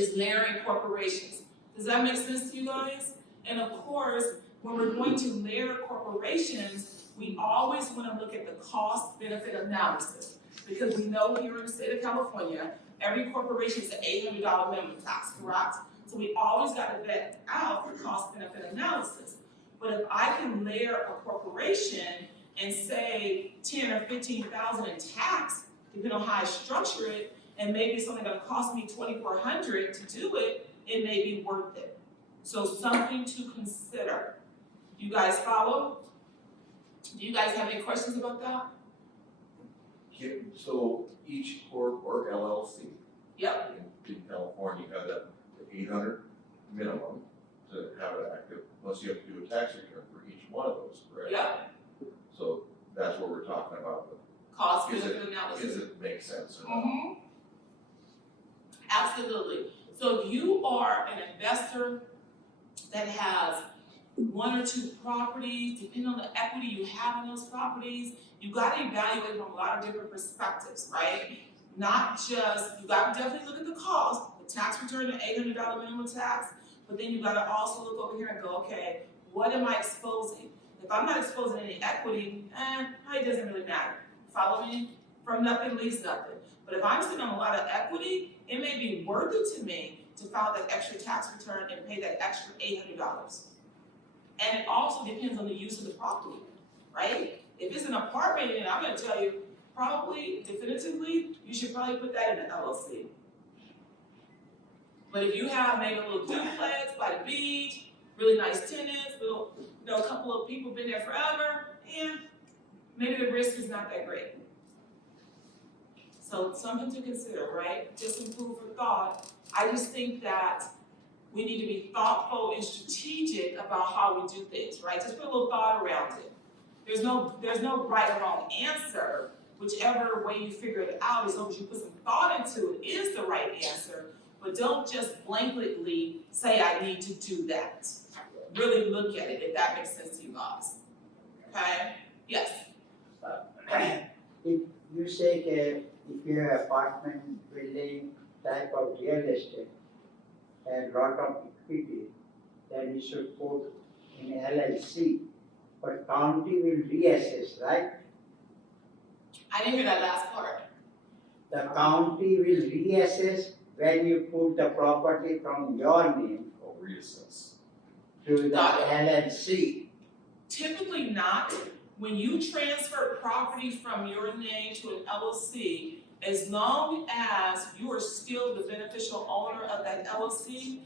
is layering corporations. Does that make sense to you guys? And of course, when we're going to layer corporations, we always want to look at the cost-benefit analysis, because we know here in the state of California, every corporation is an $800 minimum tax, correct? So we always got to vet out the cost-benefit analysis. But if I can layer a corporation and say 10 or 15,000 in tax, depending on how I structure it, and maybe it's only going to cost me $2,400 to do it, it may be worth it. So something to consider. You guys follow? Do you guys have any questions about that? So each corp or LLC Yep. in California, you have that 800 minimum to have it active, plus you have to do a tax return for each one of those, correct? Yep. So that's what we're talking about. Cost Is benefit analysis. Does it make sense or not? Mm-hmm. Absolutely. So if you are an investor that has one or two properties, depending on the equity you have in those properties, you got to evaluate from a lot of different perspectives, right? Not just, you got to definitely look at the cost, the tax return, the $800 minimum tax, but then you got to also look over here and go, okay, what am I exposing? If I'm not exposing any equity, it doesn't really matter. Follow me? From nothing leaves nothing. But if I'm sitting on a lot of equity, it may be worth it to me to file that extra tax return and pay that extra $800. And it also depends on the use of the property, right? If it's an apartment, and I'm gonna tell you, probably, definitively, you should probably put that in an LLC. But if you have maybe a little duplex by the beach, really nice tenants, little, a couple of people been there forever, and maybe the risk is not that great. So something to consider, right? Just some food for thought. I just think that we need to be thoughtful and strategic about how we do things, right? Just put a little thought around it. There's no right or wrong answer. Whichever way you figure it out, as long as you put some thought into it, is the right answer. But don't just blanketly say, I need to do that. Really look at it, if that makes sense to you guys. Okay? Yes? If you say that if you have apartment building type of real estate and lot of equity, then you should put in LLC, but county will reassess, right? I didn't hear that last part. The county will reassess when you put the property from your name Oh, reassess. to the Got LLC. Typically not. When you transfer property from your name to an LLC, as long as you are still the beneficial owner of that LLC,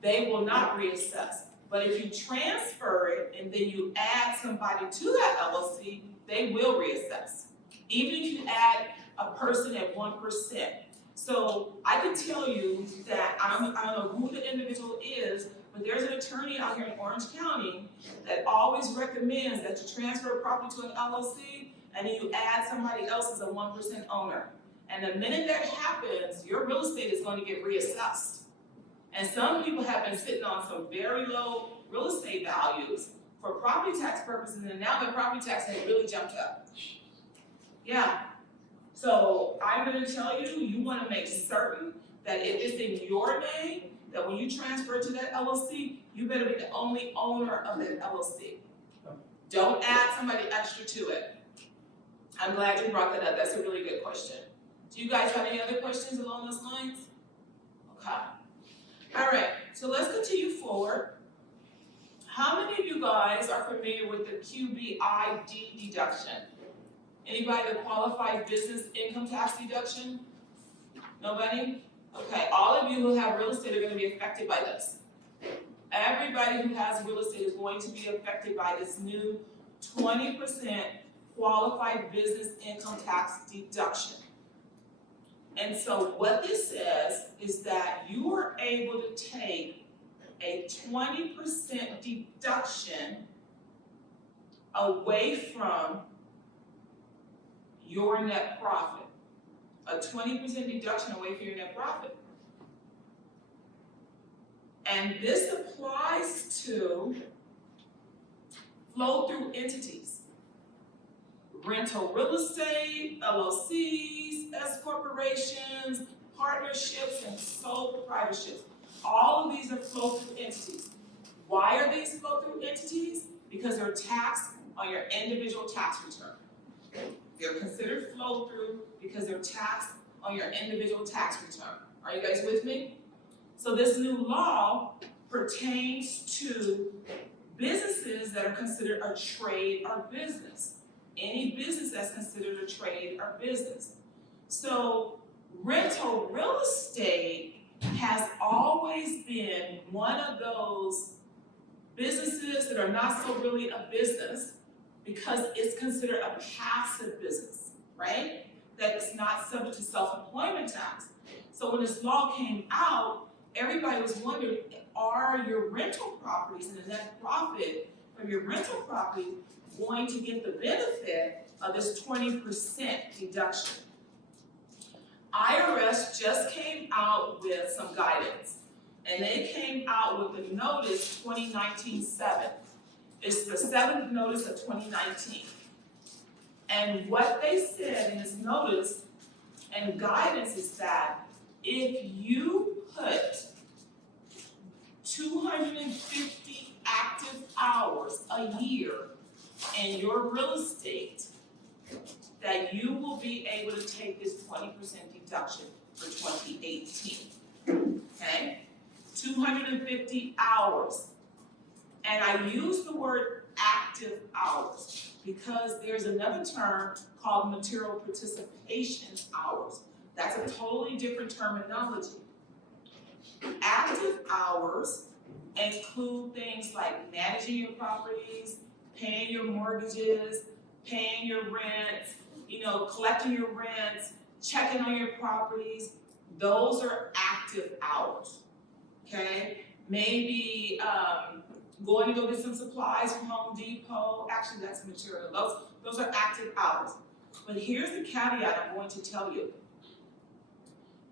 they will not reassess. But if you transfer it and then you add somebody to that LLC, they will reassess. Even if you add a person at 1%. So I can tell you that, I don't know who the individual is, but there's an attorney out here in Orange County that always recommends that you transfer a property to an LLC and then you add somebody else as a 1% owner. And the minute that happens, your real estate is going to get reassessed. And some people have been sitting on some very low real estate values for property tax purposes, and now the property tax has really jumped up. Yeah. So I'm going to tell you, you want to make certain that if it's in your name, that when you transfer to that LLC, you better be the only owner of that LLC. Don't add somebody extra to it. I'm glad you brought that up. That's a really good question. Do you guys have any other questions along those lines? Okay. All right, so let's continue forward. How many of you guys are familiar with the QBID deduction? Anybody that qualified business income tax deduction? Nobody? Okay, all of you who have real estate are going to be affected by this. Everybody who has real estate is going to be affected by this new 20% qualified business income tax deduction. And so what this says is that you are able to take a 20% deduction away from your net profit. A 20% deduction away from your net profit. And this applies to flow-through entities. Rental real estate, LLCs, S corporations, partnerships and sole proprietorships. All of these are flow-through entities. Why are these flow-through entities? Because they're taxed on your individual tax return. They're considered flow-through because they're taxed on your individual tax return. Are you guys with me? So this new law pertains to businesses that are considered a trade or business. Any business that's considered a trade or business. So rental real estate has always been one of those businesses that are not so really a business because it's considered a passive business, right? That is not subject to self-employment tax. So when this law came out, everybody was wondering, are your rental properties and the net profit from your rental property going to get the benefit of this 20% deduction? IRS just came out with some guidance, and they came out with the notice 2019-7. It's the 7th notice of 2019. And what they said in this notice and guidance is that if you put 250 active hours a year in your real estate, that you will be able to take this 20% deduction for 2018, okay? 250 hours. And I use the word active hours because there's another term called material participation hours. That's a totally different terminology. Active hours include things like managing your properties, paying your mortgages, paying your rents, collecting your rents, checking on your properties. Those are active hours, okay? Maybe going to go get some supplies from Home Depot. Actually, that's material. Those are active hours. But here's the caveat I'm going to tell you.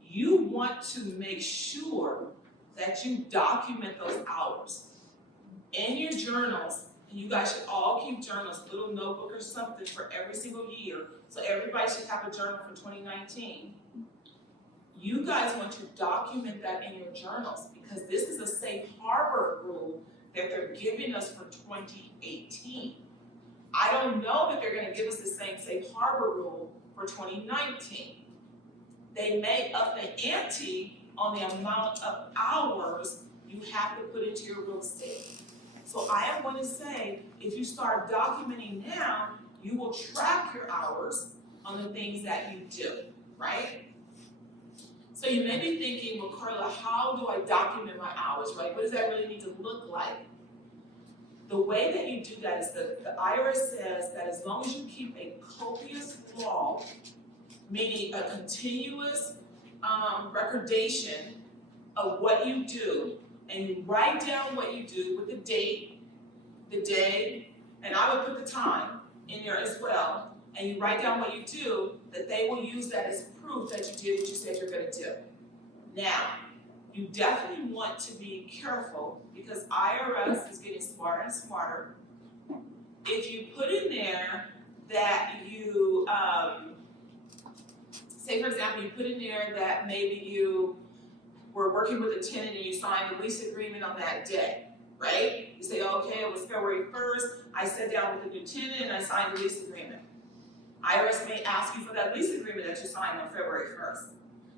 You want to make sure that you document those hours in your journals. And you guys should all keep journals, a little notebook or something for every single year. So everybody should have a journal for 2019. You guys want to document that in your journals because this is a safe harbor rule that they're giving us for 2018. I don't know that they're going to give us the same safe harbor rule for 2019. They may up the ante on the amount of hours you have to put into your real estate. So I am going to say, if you start documenting now, you will track your hours on the things that you do, right? So you may be thinking, well, Carla, how do I document my hours, right? What does that really need to look like? The way that you do that is the IRS says that as long as you keep a copious log, meaning a continuous recordation of what you do, and you write down what you do with the date, the day, and I would put the time in there as well, and you write down what you do, that they will use that as proof that you did what you said you're going to do. Now, you definitely want to be careful because IRS is getting smarter and smarter. If you put in there that you, say for example, you put in there that maybe you were working with a tenant and you signed a lease agreement on that day, right? You say, okay, it was February 1st, I sat down with the new tenant and I signed the lease agreement. IRS may ask you for that lease agreement that you signed on February 1st.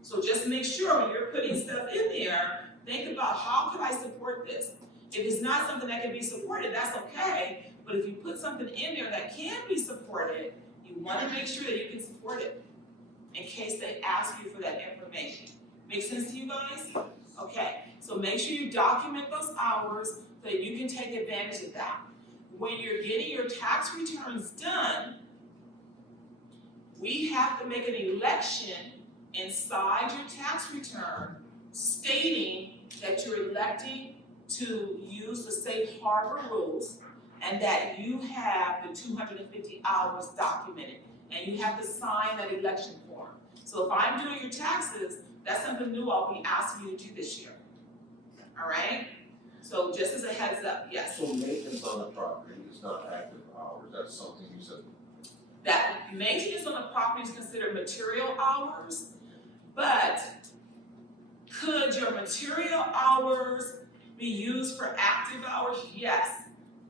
So just make sure when you're putting stuff in there, think about how can I support this? If it's not something that can be supported, that's okay. But if you put something in there that can be supported, you want to make sure that you can support it in case they ask you for that information. Make sense to you guys? Okay, so make sure you document those hours so that you can take advantage of that. When you're getting your tax returns done, we have to make an election inside your tax return stating that you're electing to use the safe harbor rules and that you have the 250 hours documented and you have to sign that election form. So if I'm doing your taxes, that's something new I'll be asking you to do this year. All right? So just as a heads up, yes. So maintenance on the property is not active hours, that's something you said. That maintenance on the property is considered material hours, but Could your material hours be used for active hours? Yes.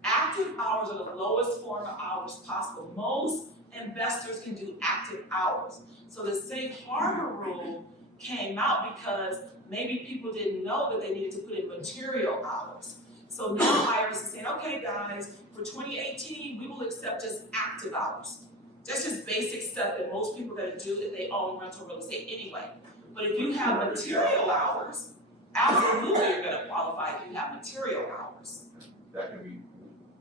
Active hours are the lowest form of hours possible. Most investors can do active hours. So the safe harbor rule came out because maybe people didn't know that they needed to put in material hours. So now IRS is saying, okay guys, for 2018, we will accept just active hours. That's just basic stuff that most people are gonna do if they own rental real estate anyway. But if you have material hours, absolutely you're gonna qualify if you have material hours. That can be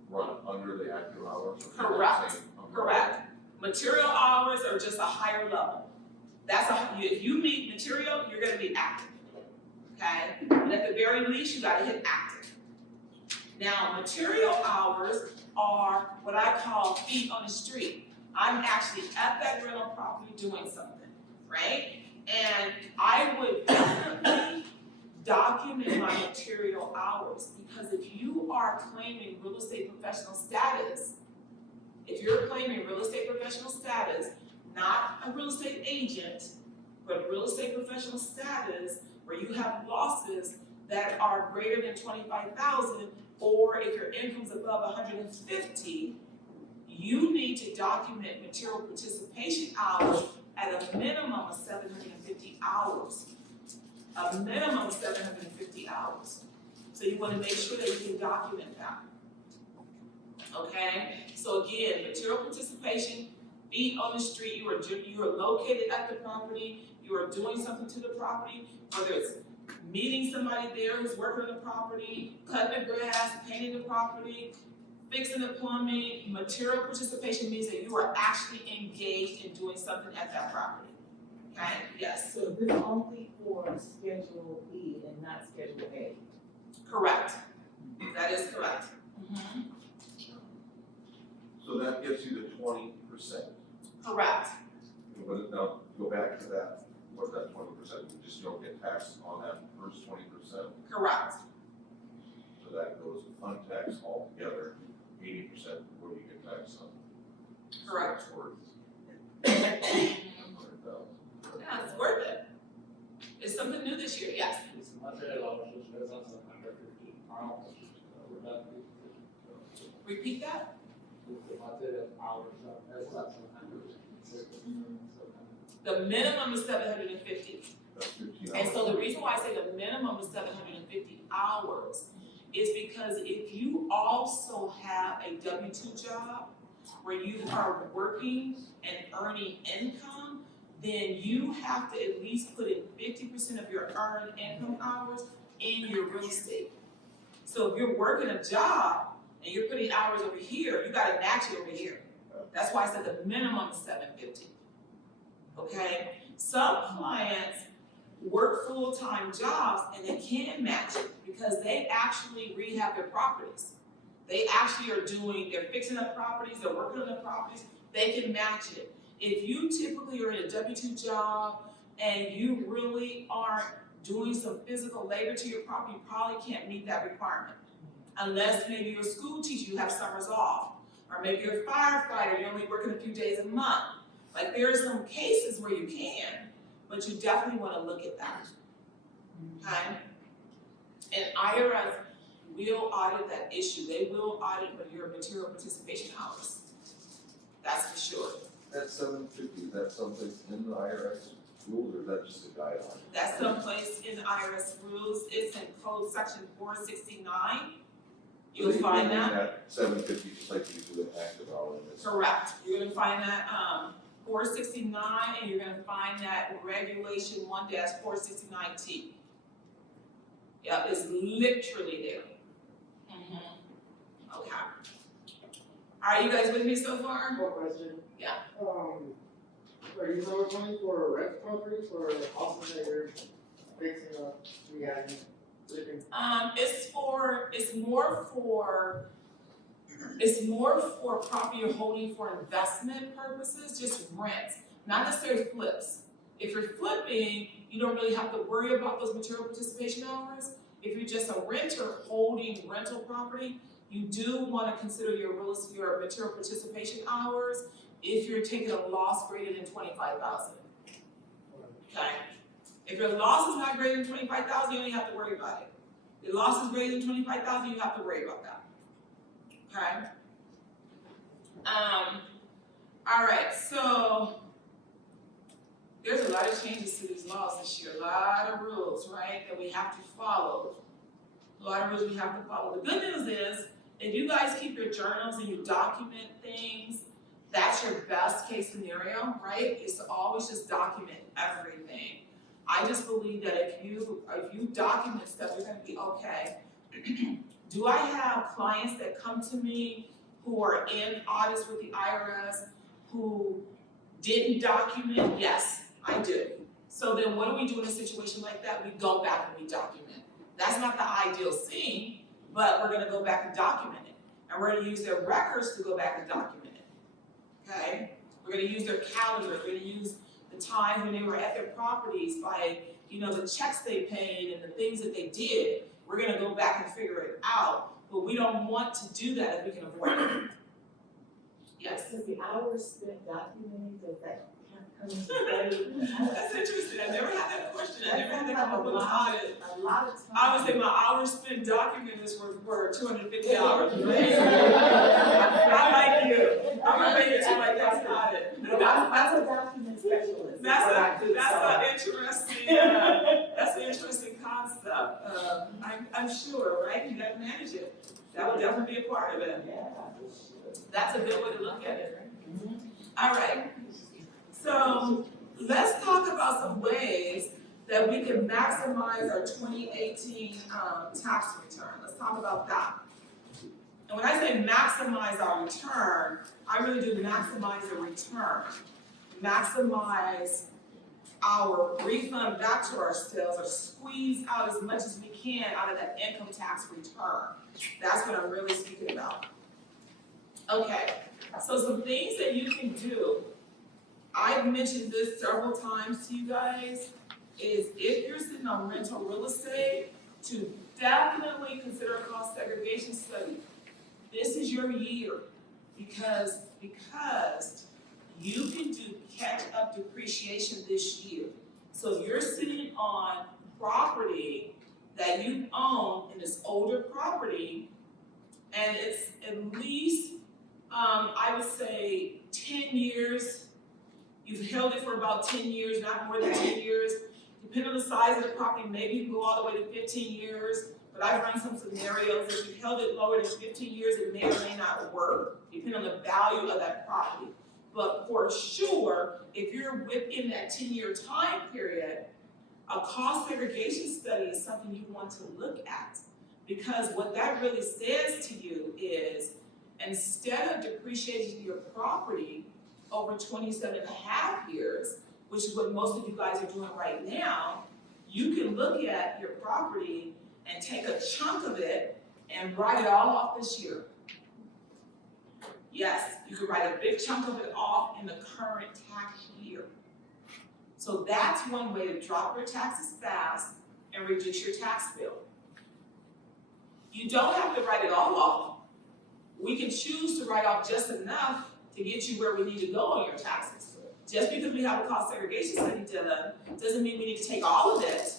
run under the active hours? or Correct. same umbrella? Correct. Material hours are just a higher level. If you meet material, you're gonna be active, okay? And at the very least, you gotta hit active. Now, material hours are what I call feet on the street. I'm actually at that rental property doing something, right? And I would definitely document my material hours, because if you are claiming real estate professional status, if you're claiming real estate professional status, not a real estate agent, but real estate professional status, where you have losses that are greater than 25,000, or if your income's above 150, you need to document material participation hours at a minimum of 750 hours. A minimum of 750 hours. So you wanna make sure that you can document that. Okay, so again, material participation, feet on the street, you are located at the property, you are doing something to the property, whether it's meeting somebody there who's working on the property, cutting the grass, painting the property, fixing the plumbing. Material participation means that you are actually engaged in doing something at that property. Okay, yes, So this is only for Schedule E and not Schedule A? correct. That is correct. So that gets you to 20%. Correct. But now, go back to that, what's that 20%? You just don't get taxed on that first 20%. Correct. So that goes untaxed altogether, 80% what you get taxed on. Correct. So it's worth Yeah, 100,000. it's worth it. It's something new this year, yes. It's material hours, which is also 150 hours, would that be? Repeat that? The material hours, that's not 150. The minimum is 750. That's 15 And hours. so the reason why I say the minimum is 750 hours is because if you also have a W-2 job where you are working and earning income, then you have to at least put in 50% of your earned income hours in your real estate. So if you're working a job and you're putting hours over here, you gotta match it over here. That's why I said the minimum is 750. Okay? Some clients work full-time jobs and they can't match it because they actually rehab their properties. They actually they're fixing up properties, they're working on the properties, they can match it. If you typically are in a W-2 job and you really aren't doing some physical labor to your property, you probably can't meet that requirement. Unless maybe you're a school teacher, you have summers off. Or maybe you're a firefighter, you're only working a few days a month. Like there are some cases where you can, but you definitely wanna look at that. Okay? And IRS will audit that issue. They will audit your material participation hours. That's for sure. That 750, is that something in the IRS rules, or is that just a guideline? That's someplace in the IRS rules. It's in code section 469. You'll find that. 750, just like you do an active hour in this. Correct. You're gonna find that 469, and you're gonna find that in regulation 1-469T. Yep, it's literally there. Okay. Are you guys with me so far? One question. Yeah. Are you lower money for rent properties or houses that you're fixing up, rehabbing, living? It's more for property you're holding for investment purposes, just rent, not necessarily flips. If you're flipping, you don't really have to worry about those material participation hours. If you're just a renter holding rental property, you do wanna consider your material participation hours if you're taking a loss greater than 25,000. Okay? If your loss is not greater than 25,000, you don't even have to worry about it. If your loss is greater than 25,000, you have to worry about that. Okay? All right, so there's a lot of changes to these laws this year, a lot of rules, right, that we have to follow. A lot of rules we have to follow. The good news is, if you guys keep your journals and you document things, that's your best case scenario, right? Is to always just document everything. I just believe that if you document stuff, you're gonna be okay. Do I have clients that come to me who are in audits with the IRS who didn't document? Yes, I do. So then what do we do in a situation like that? We go back and we document. That's not the ideal scene, but we're gonna go back and document it. And we're gonna use their records to go back and document it, okay? We're gonna use their calendar, we're gonna use the time when they were at their properties by, the checks they paid and the things that they did. We're gonna go back and figure it out, but we don't want to do that if we can avoid it. Yes? Does the hours spent documenting, does that come into play? That's interesting, I never had that question, I never had that come up with an audit. A lot of times. I would say my hours spent documenting this were 250 hours. I like you. I'm gonna make it to like that's an audit. I'm a document specialist. That's an interesting concept. I'm sure, right? You gotta manage it. That would definitely be a part of it. Yeah, for sure. That's a good way to look at it. All right. So let's talk about some ways that we can maximize our 2018 tax return. Let's talk about that. And when I say maximize our return, I really do maximize the return. Maximize our refund back to ourselves or squeeze out as much as we can out of that income tax return. That's what I'm really speaking about. Okay, so some things that you can do. I've mentioned this several times to you guys, is if you're sitting on rental real estate, to definitely consider a cost segregation study. This is your year, because you can do catch-up depreciation this year. So you're sitting on property that you own in this older property, and it's at least, I would say 10 years. You've held it for about 10 years, not more than 10 years. Depending on the size of the property, maybe you can go all the way to 15 years. But I've run some scenarios, if you've held it lower than 15 years, it may or may not work, depending on the value of that property. But for sure, if you're within that 10-year time period, a cost segregation study is something you want to look at. Because what that really says to you is, instead of depreciating your property over 27 and a half years, which is what most of you guys are doing right now, you can look at your property and take a chunk of it and write it all off this year. Yes, you can write a big chunk of it off in the current tax year. So that's one way to drop your taxes fast and reduce your tax bill. You don't have to write it all off. We can choose to write off just enough to get you where we need to go on your taxes. Just because we have a cost segregation study done doesn't mean we need to take all of it,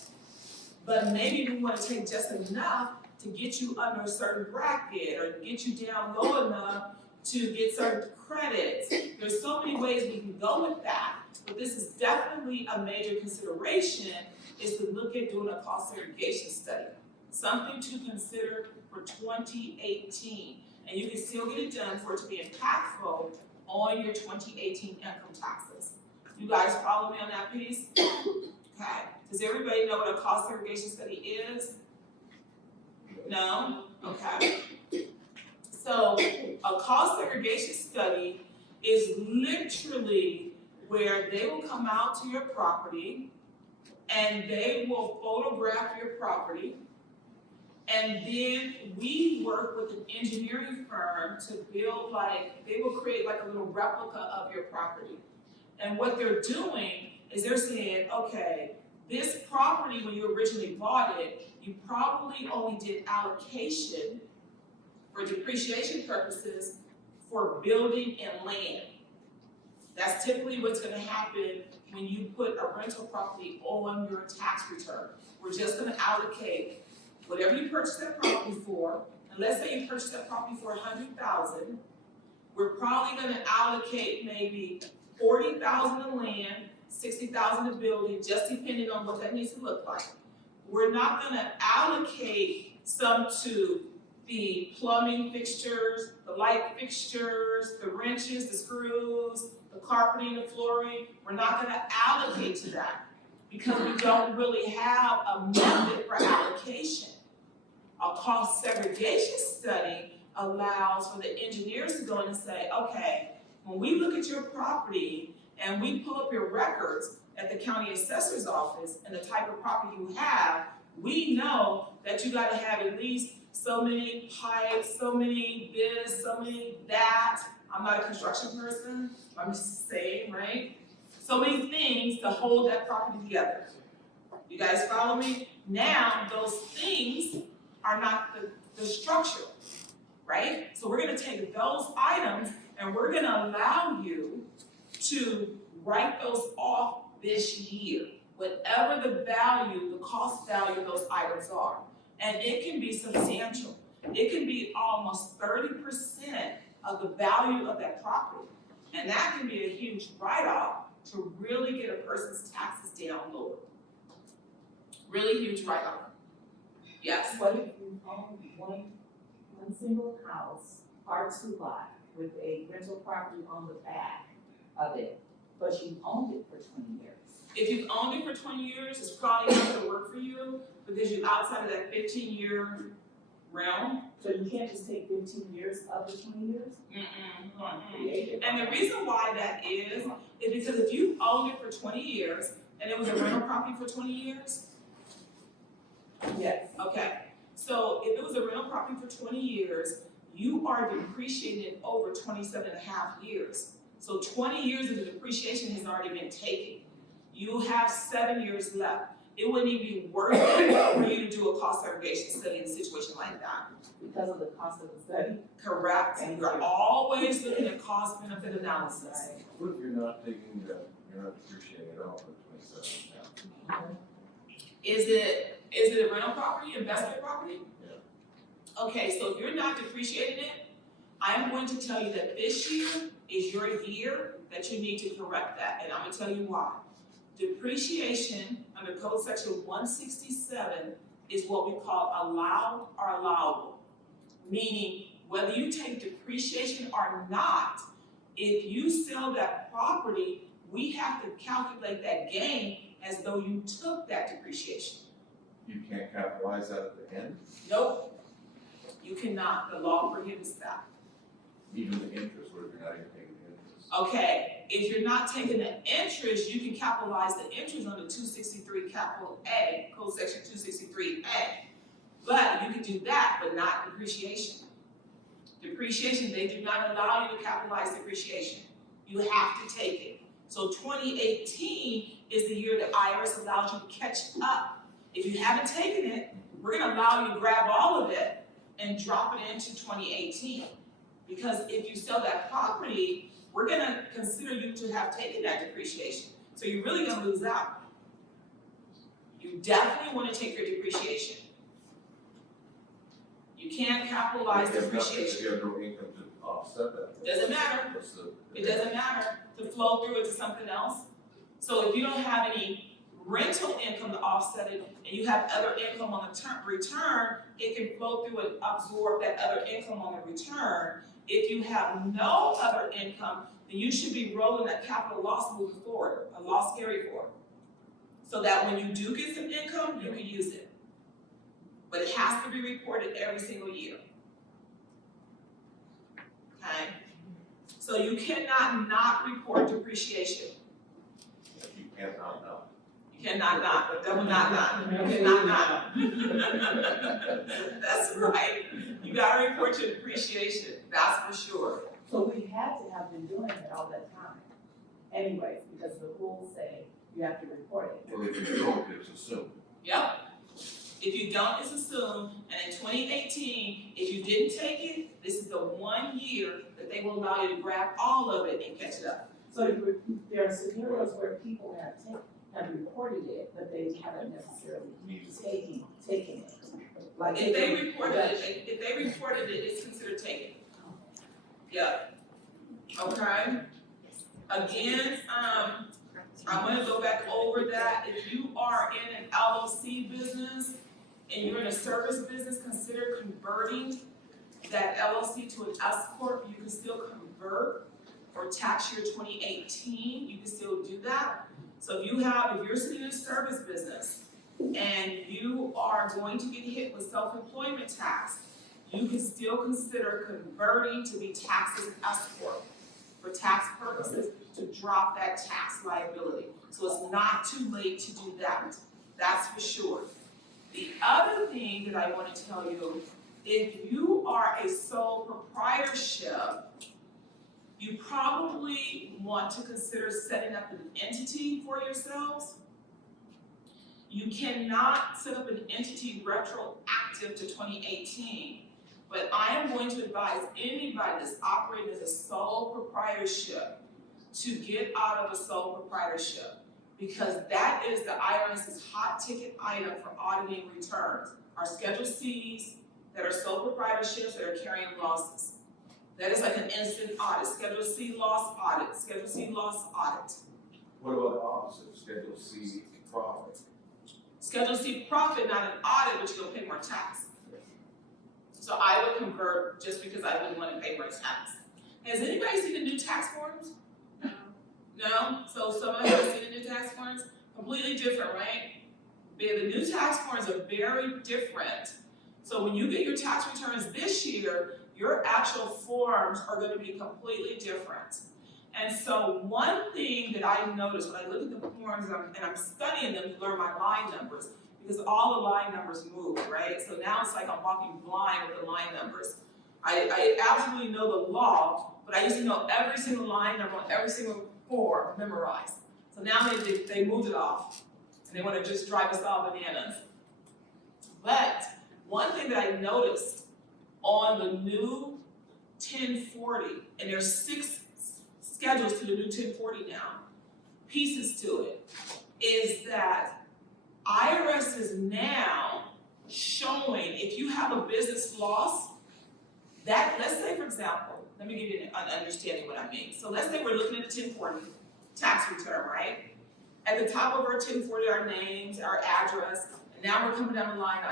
but maybe we want to take just enough to get you under a certain bracket or get you down low enough to get certain credits. There's so many ways we can go with that, but this is definitely a major consideration, is to look at doing a cost segregation study. Something to consider for 2018. And you can still get it done for it to be impactful on your 2018 income taxes. You guys follow me on that piece? Okay. Does everybody know what a cost segregation study is? No? Okay. So a cost segregation study is literally where they will come out to your property and they will photograph your property. And then we work with an engineering firm to build they will create a little replica of your property. And what they're doing is they're saying, okay, this property, when you originally bought it, you probably only did allocation for depreciation purposes for building and land. That's typically what's gonna happen when you put a rental property on your tax return. We're just gonna allocate whatever you purchased that property for, and let's say you purchased that property for $100,000, we're probably gonna allocate maybe $40,000 to land, $60,000 to building, just depending on what that needs to look like. We're not gonna allocate some to the plumbing fixtures, the light fixtures, the wrenches, the screws, the carpeting, the flooring. We're not gonna allocate to that because we don't really have a method for allocation. A cost segregation study allows for the engineers to go in and say, okay, when we look at your property and we pull up your records at the county assessor's office and the type of property you have, we know that you gotta have at least so many pipes, so many this, so many that. I'm not a construction person, I'm just saying, right? So many things to hold that property together. You guys follow me? Now, those things are not the structure, right? So we're gonna take those items and we're gonna allow you to write those off this year, whatever the value, the cost value of those items are. And it can be substantial. It can be almost 30% of the value of that property. And that can be a huge write-off to really get a person's taxes down lower. Really huge write-off. Yes? What if you own one single house, R2 lot, with a rental property on the back of it, but you owned it for 20 years? If you've owned it for 20 years, it's probably not gonna work for you because you're outside of that 15-year realm. So you can't just take 15 years of the 20 years? Mm-mm. And the reason why that is because if you owned it for 20 years and it was a rental property for 20 years, Yes. okay. So if it was a rental property for 20 years, you are depreciated over 27 and a half years. So 20 years of the depreciation has already been taken. You have 7 years left. It wouldn't even be worth it for you to do a cost segregation study in a situation like that. Because of the cost of the study? Correct. And you're always looking at cost benefit analysis. What if you're not taking that, you're not depreciating it all for 27 now? Is it a rental property, investment property? Yeah. Okay, so if you're not depreciating it, I'm going to tell you that this year is your year that you need to correct that, and I'm gonna tell you why. Depreciation under code section 167 is what we call allowed or allowable. Meaning, whether you take depreciation or not, if you sell that property, we have to calculate that gain as though you took that depreciation. You can't capitalize that at the end, Nope, you cannot, the law prohibits that. even the interest, what if you're not even taking the interest? Okay, if you're not taking the interest, you can capitalize the interest under 263 capital A, code section 263A. But you can do that, but not depreciation. Depreciation, they do not allow you to capitalize depreciation. You have to take it. So 2018 is the year that IRS allows you to catch up. If you haven't taken it, we're gonna allow you to grab all of it and drop it into 2018. Because if you sell that property, we're gonna consider you to have taken that depreciation. So you're really gonna lose out. You definitely wanna take your depreciation. You can't capitalize If you have nothing- depreciation. If you have no income to offset that. Doesn't matter. What's the? It doesn't matter to flow through it to something else. So if you don't have any rental income to offset it, and you have other income on the return, it can flow through and absorb that other income on the return. If you have no other income, then you should be rolling that capital loss moving forward, a loss carry forward. So that when you do get some income, you can use it. But it has to be reported every single year. Okay? So you cannot not report depreciation. You can't not know. You cannot not, double not. You cannot not. That's right. You gotta report your depreciation, that's for sure. So we had to have been doing it all that time. Anyways, because the rules say you have to report it. Well, if you don't, it's assumed. Yep. If you don't, it's assumed, and in 2018, if you didn't take it, this is the 1 year that they will allow you to grab all of it and catch it up. So there are scenarios where people have reported it, but they haven't necessarily taken it. Like If they reported it, it's considered taken. Yeah. Okay. Again, I'm gonna go back over that. If you are in an LLC business and you're in a service business, consider converting that LLC to an S corp. You can still convert for tax year 2018. You can still do that. So if you're sitting in a service business and you are going to get hit with self-employment tax, you can still consider converting to be taxed as an S corp for tax purposes to drop that tax liability. So it's not too late to do that. That's for sure. The other thing that I want to tell you, if you are a sole proprietorship, you probably want to consider setting up an entity for yourselves. You cannot set up an entity retroactive to 2018, but I am going to advise anybody that's operating as a sole proprietorship to get out of a sole proprietorship, because that is the IRS's hot ticket item for auditing returns. Our Schedule Cs that are sole proprietorships that are carrying losses. That is like an instant audit, Schedule C loss audit, Schedule C loss audit. What about the opposite, Schedule C profit? Schedule C profit, not an audit, but you're gonna pay more tax. So I would convert just because I wouldn't want to pay more tax. Has anybody seen the new tax forms? No? So someone has seen the new tax forms? Completely different, right? The new tax forms are very different. So when you get your tax returns this year, your actual forms are gonna be completely different. And so one thing that I noticed when I look at the forms and I'm studying them to learn my line numbers, because all the line numbers move, right? So now it's like I'm walking blind with the line numbers. I absolutely know the law, but I used to know every single line number on every single form memorized. So now they moved it off, and they want to just drive us all bananas. But one thing that I noticed on the new 1040, and there's 6 schedules to the new 1040 now, pieces to it, is that IRS is now showing if you have a business loss, that, let's say for example, let me give you an understanding what I mean. So let's say we're looking at the 1040 tax return, right? At the top of our 1040 our names, our address, and now we're coming down the line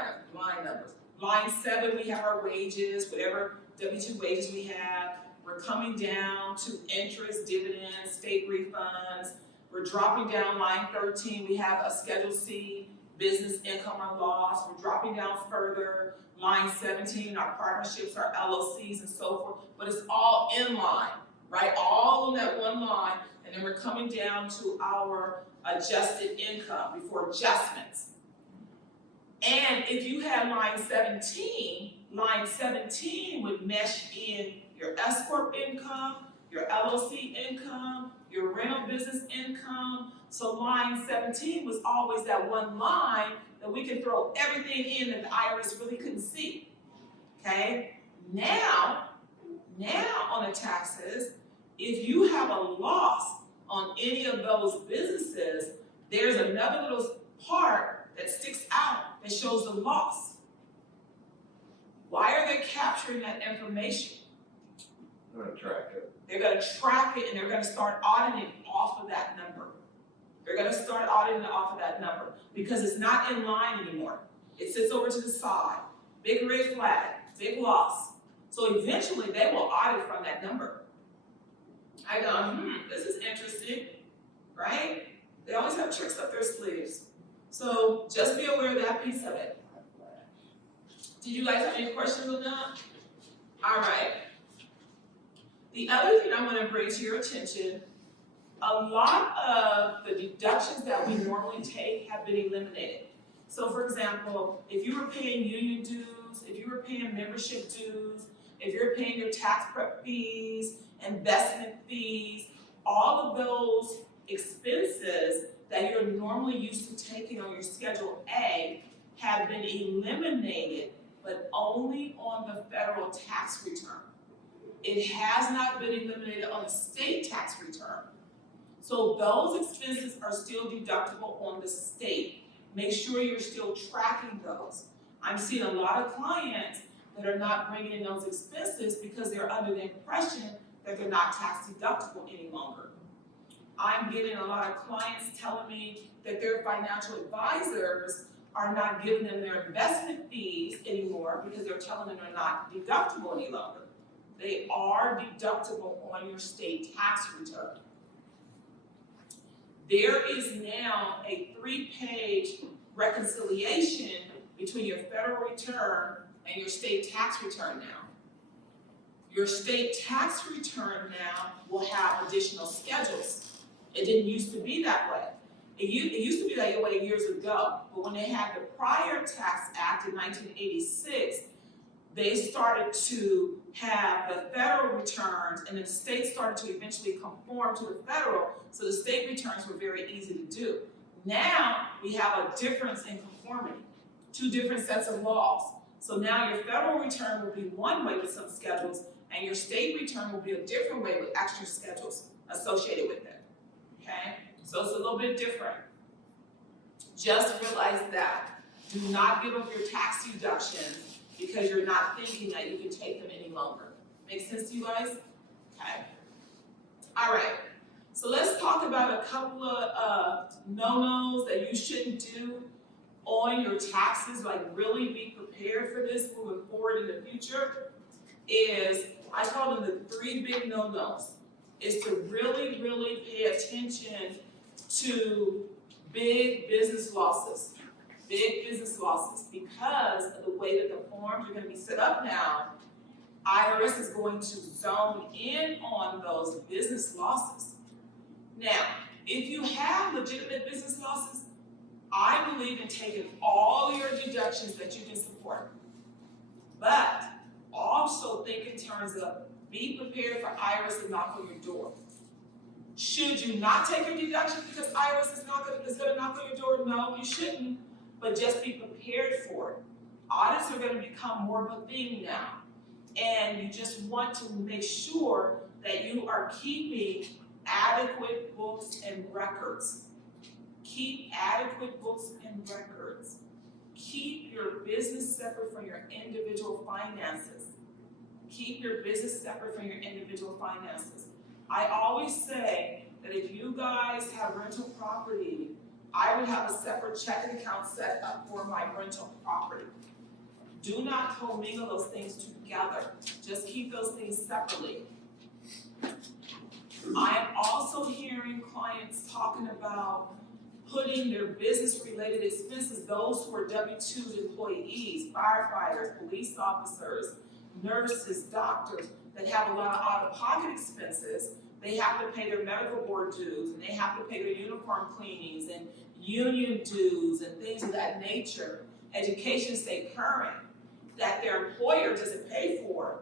numbers. Line 7, we have our wages, whatever W-2 wages we have. We're coming down to interest, dividends, state refunds. We're dropping down line 13, we have a Schedule C, business income or loss. We're dropping down further. Line 17, our partnerships, our LLCs and so forth, but it's all in line, right? All in that one line, and then we're coming down to our adjusted income before adjustments. And if you had line 17 would mesh in your S Corp income, your LLC income, your rental business income. So line 17 was always that one line that we could throw everything in that the IRS really couldn't see, okay? Now on the taxes, if you have a loss on any of those businesses, there's another little part that sticks out that shows the loss. Why are they capturing that information? I'm gonna track it. They're gonna track it and they're gonna start auditing off of that number. They're gonna start auditing off of that number because it's not in line anymore. It sits over to the side. Big red flag, big loss. So eventually they will audit from that number. I go, this is interesting, right? They always have tricks up their sleeves. So just be aware of that piece of it. Did you guys have any questions on that? All right. The other thing I'm going to bring to your attention, a lot of the deductions that we normally take have been eliminated. So for example, if you were paying union dues, if you were paying membership dues, if you're paying your tax prep fees, investment fees, all of those expenses that you're normally used to taking on your Schedule A have been eliminated, but only on the federal tax return. It has not been eliminated on the state tax return. So those expenses are still deductible on the state. Make sure you're still tracking those. I'm seeing a lot of clients that are not bringing in those expenses because they're under the impression that they're not tax deductible any longer. I'm getting a lot of clients telling me that their financial advisors are not giving them their investment fees anymore because they're telling them they're not deductible any longer. They are deductible on your state tax return. There is now a 3-page reconciliation between your federal return and your state tax return now. Your state tax return now will have additional schedules. It didn't used to be that way. It used to be that way years ago, but when they had the Prior Tax Act in 1986, they started to have the federal returns, and the state started to eventually conform to the federal, so the state returns were very easy to do. Now, we have a difference in conformity, 2 different sets of laws. So now your federal return will be one way with some schedules, and your state return will be a different way with extra schedules associated with it, okay? So it's a little bit different. Just realize that. Do not give up your tax deductions because you're not thinking that you can take them any longer. Make sense to you guys? Okay. All right. So let's talk about a couple of no-nos that you shouldn't do on your taxes, like really be prepared for this moving forward in the future, is, I call them the 3 big no-nos, is to really, really pay attention to big business losses. Big business losses, because of the way that the forms are gonna be set up now, IRS is going to zone in on those business losses. Now, if you have legitimate business losses, I believe in taking all your deductions that you can support. But also think in terms of be prepared for IRS to knock on your door. Should you not take your deductions because IRS is gonna knock on your door? No, you shouldn't. But just be prepared for it. Audits are gonna become more of a thing now. And you just want to make sure that you are keeping adequate books and records. Keep adequate books and records. Keep your business separate from your individual finances. Keep your business separate from your individual finances. I always say that if you guys have rental property, I would have a separate checking account set up for my rental property. Do not commingle those things together. Just keep those things separately. I am also hearing clients talking about putting their business-related expenses, those who are W-2 employees, firefighters, police officers, nurses, doctors, that have a lot of out-of-pocket expenses. They have to pay their medical board dues, and they have to pay their uniform cleanings and union dues and things of that nature. Education stay current, that their employer doesn't pay for.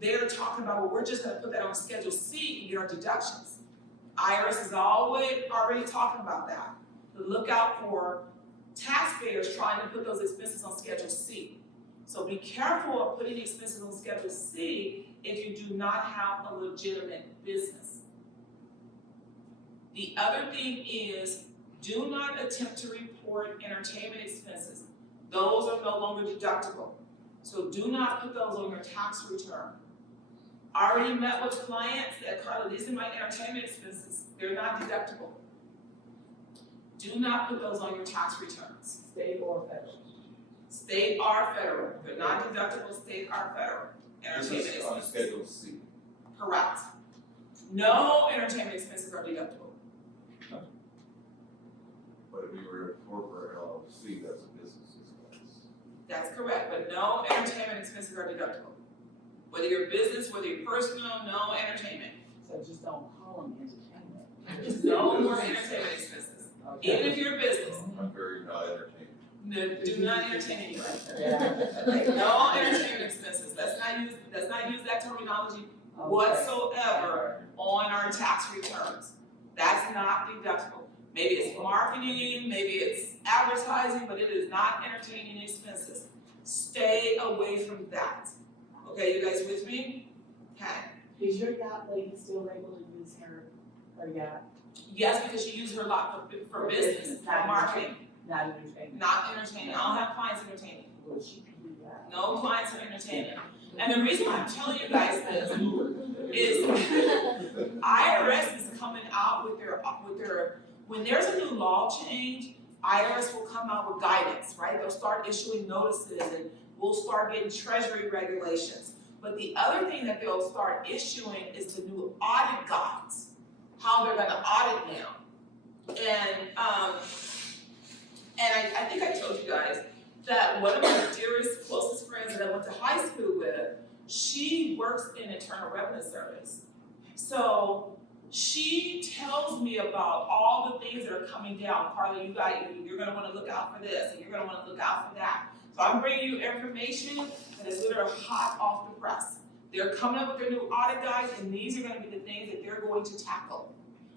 They're talking about, well, we're just gonna put that on Schedule C and get our deductions. IRS is already talking about that. But look out for taxpayers trying to put those expenses on Schedule C. So be careful of putting expenses on Schedule C if you do not have a legitimate business. The other thing is, do not attempt to report entertainment expenses. Those are no longer deductible. So do not put those on your tax return. I already met with clients that, Carla, these are my entertainment expenses. They're not deductible. Do not put those on your tax returns. State or federal? State or federal. They're not deductible, state or federal. This Entertainment is on expenses. Schedule C. Correct. No entertainment expenses are deductible. But if you were a corporate LLC, that's a business expense. That's correct, but no entertainment expenses are deductible. Whether you're business, whether you're personal, no entertainment. So just don't call them entertainment. There's no more entertainment expenses. Even if you're a business, I'm very not entertained. do not entertain anybody. Yeah. No entertainment expenses. Let's not use that terminology whatsoever on our tax returns. That's not deductible. Maybe it's marketing, maybe it's advertising, but it is not entertaining expenses. Stay away from that. Okay, you guys with me? Okay. Is your yacht lady still able to use her yacht? Yes, because she used her lot for business, for marketing, Not entertaining. not entertaining. I don't have clients entertaining. Well, she can do that. No clients are entertaining. And the reason why I'm telling you guys this is IRS is coming out with their, when there's a new law change, IRS will come out with guidance, right? They'll start issuing notices and we'll start getting treasury regulations. But the other thing that they'll start issuing is the new audit guides, how they're gonna audit now. And I think I told you guys that one of my dearest, closest friends that I went to high school with, she works in Internal Revenue Service. So she tells me about all the things that are coming down. Carla, you're gonna wanna look out for this, and you're gonna wanna look out for that. So I'm bringing you information that is literally hot off the press. They're coming up with their new audit guides, and these are gonna be the things that they're going to tackle.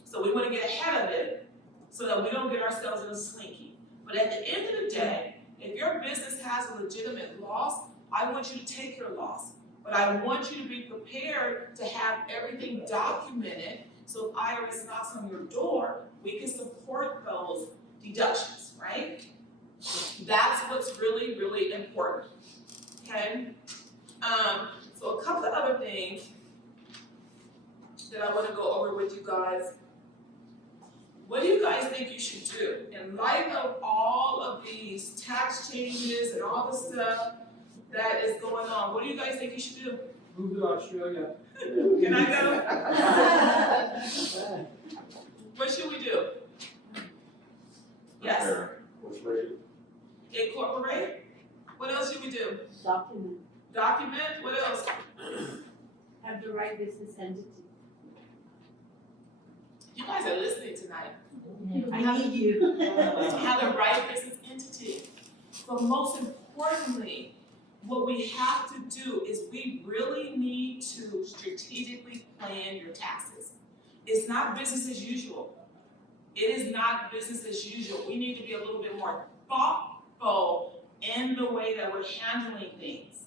So we wanna get ahead of it so that we don't get ourselves in a slinky. But at the end of the day, if your business has a legitimate loss, I want you to take your loss. But I want you to be prepared to have everything documented, so if IRS knocks on your door, we can support those deductions, right? That's what's really, really important, okay? So a couple of other things that I wanna go over with you guys. What do you guys think you should do? In light of all of these tax changes and all the stuff that is going on, what do you guys think you should do? Move to Australia. Can I go? What should we do? Yes, What's rated? incorporate? What else should we do? Document, Document, what else? have the right business entity. You guys are listening tonight. I need you. Have the right business entity. But most importantly, what we have to do is we really need to strategically plan your taxes. It's not business as usual. It is not business as usual. We need to be a little bit more thoughtful in the way that we're handling things.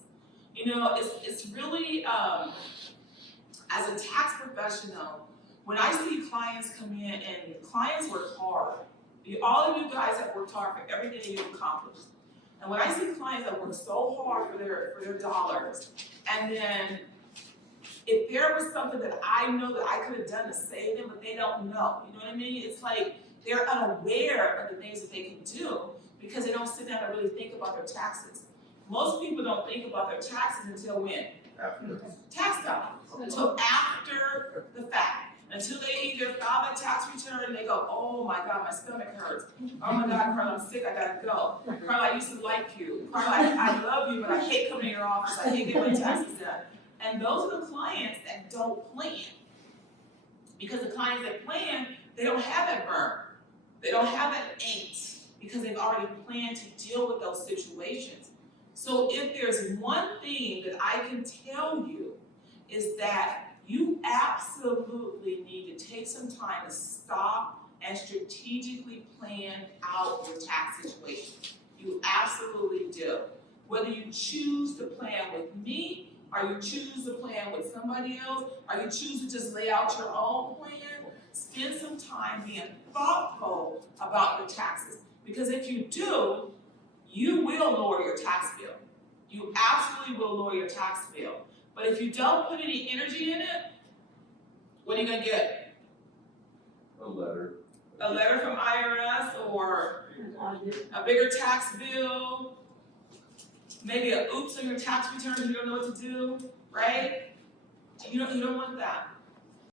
You know, it's really, as a tax professional, when I see clients come in and clients work hard, all of you guys have worked hard for everything that you've accomplished. And when I see clients that work so hard for their dollars, and then if there was something that I know that I could have done to save them, but they don't know, you know what I mean? It's like they're unaware of the things that they can do because they don't sit down and really think about their taxes. Most people don't think about their taxes until when? After. Tax time, until after the fact. Until they either file their tax return and they go, oh my God, my stomach hurts. Oh my God, Carla, I'm sick, I gotta go. Carla, I used to like you. Carla, I love you, but I hate coming to your office, I hate getting my taxes done. And those are the clients that don't plan. Because the clients that plan, they don't have that burn. They don't have that angst because they've already planned to deal with those situations. So if there's one thing that I can tell you is that you absolutely need to take some time to stop and strategically plan out your tax situation. You absolutely do. Whether you choose to plan with me, or you choose to plan with somebody else, or you choose to just lay out your own plan, spend some time being thoughtful about your taxes. Because if you do, you will lower your tax bill. You absolutely will lower your tax bill. But if you don't put any energy in it, what are you gonna get? A letter. A letter from IRS or a bigger tax bill? Maybe a oops on your tax return, you don't know what to do, right? You don't want that.